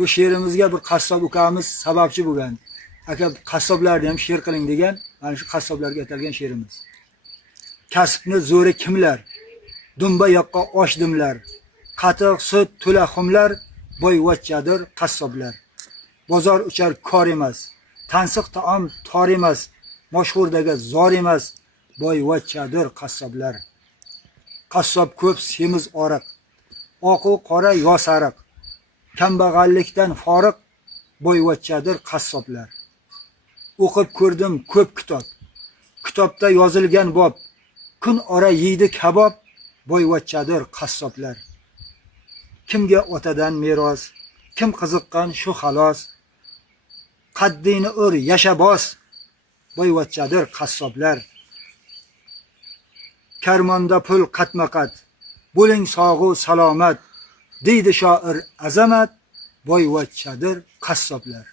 Bu she'rimizga bir qassob ukamiz sababchi bo'lgan. Aka qassoblarni ham she'r qiling degan, mana shu qassoblarga atalgan she'rimiz. Kasbni zo'ri kimlar? Dumba yoqqa osh dimlar. Qatiq sut to'la xumlar, boyvachchadir qassoblar. Bozor uchar kor emas, tansiq taom tor emas, mashhurdaga zor emas, boyvachchadir qassoblar. Qassob ko'p semiz oriq, oqu qora yo sariq, kambag'allikdan foriq, boyvachchadir qassoblar. O'qib ko'rdim ko'p kitob, kitobda yozilgan bob, kun ora yeydi kabob, boyvachchadir qassoblar. Kimga otadan meros, kim qiziqqan shu xalos, qaddini ur yasha bos, boyvachchadir qassoblar. Karmonda pul qatma-qat, bo'ling sog'u salomat, deydi shoir azamat, boyvachchadir qassoblar.